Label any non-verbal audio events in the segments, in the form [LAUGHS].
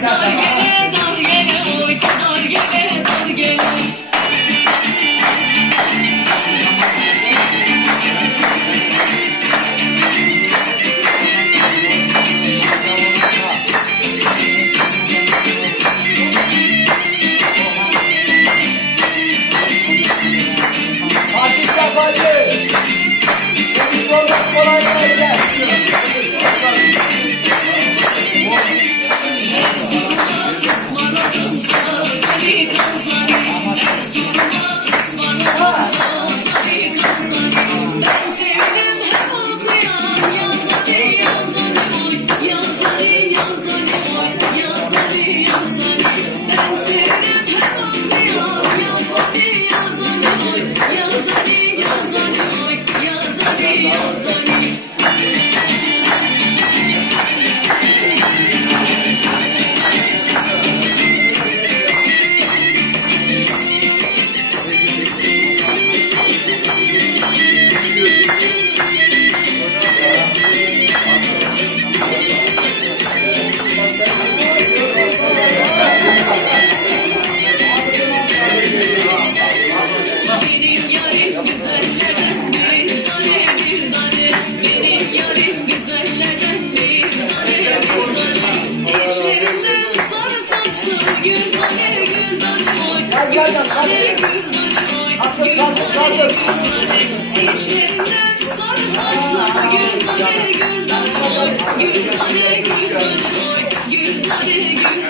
Fatih You. [LAUGHS]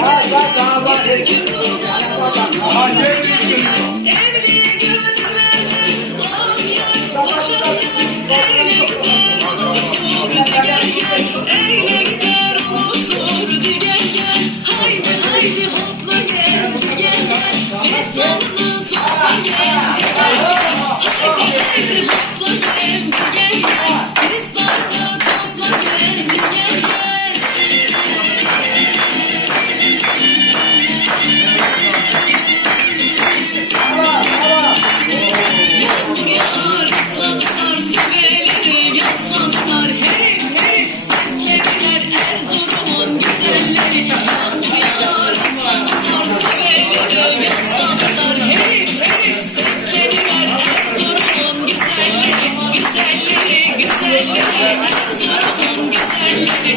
Ha ya daha var. Evlilik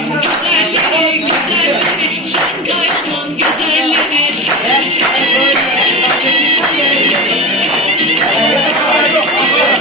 Thank you.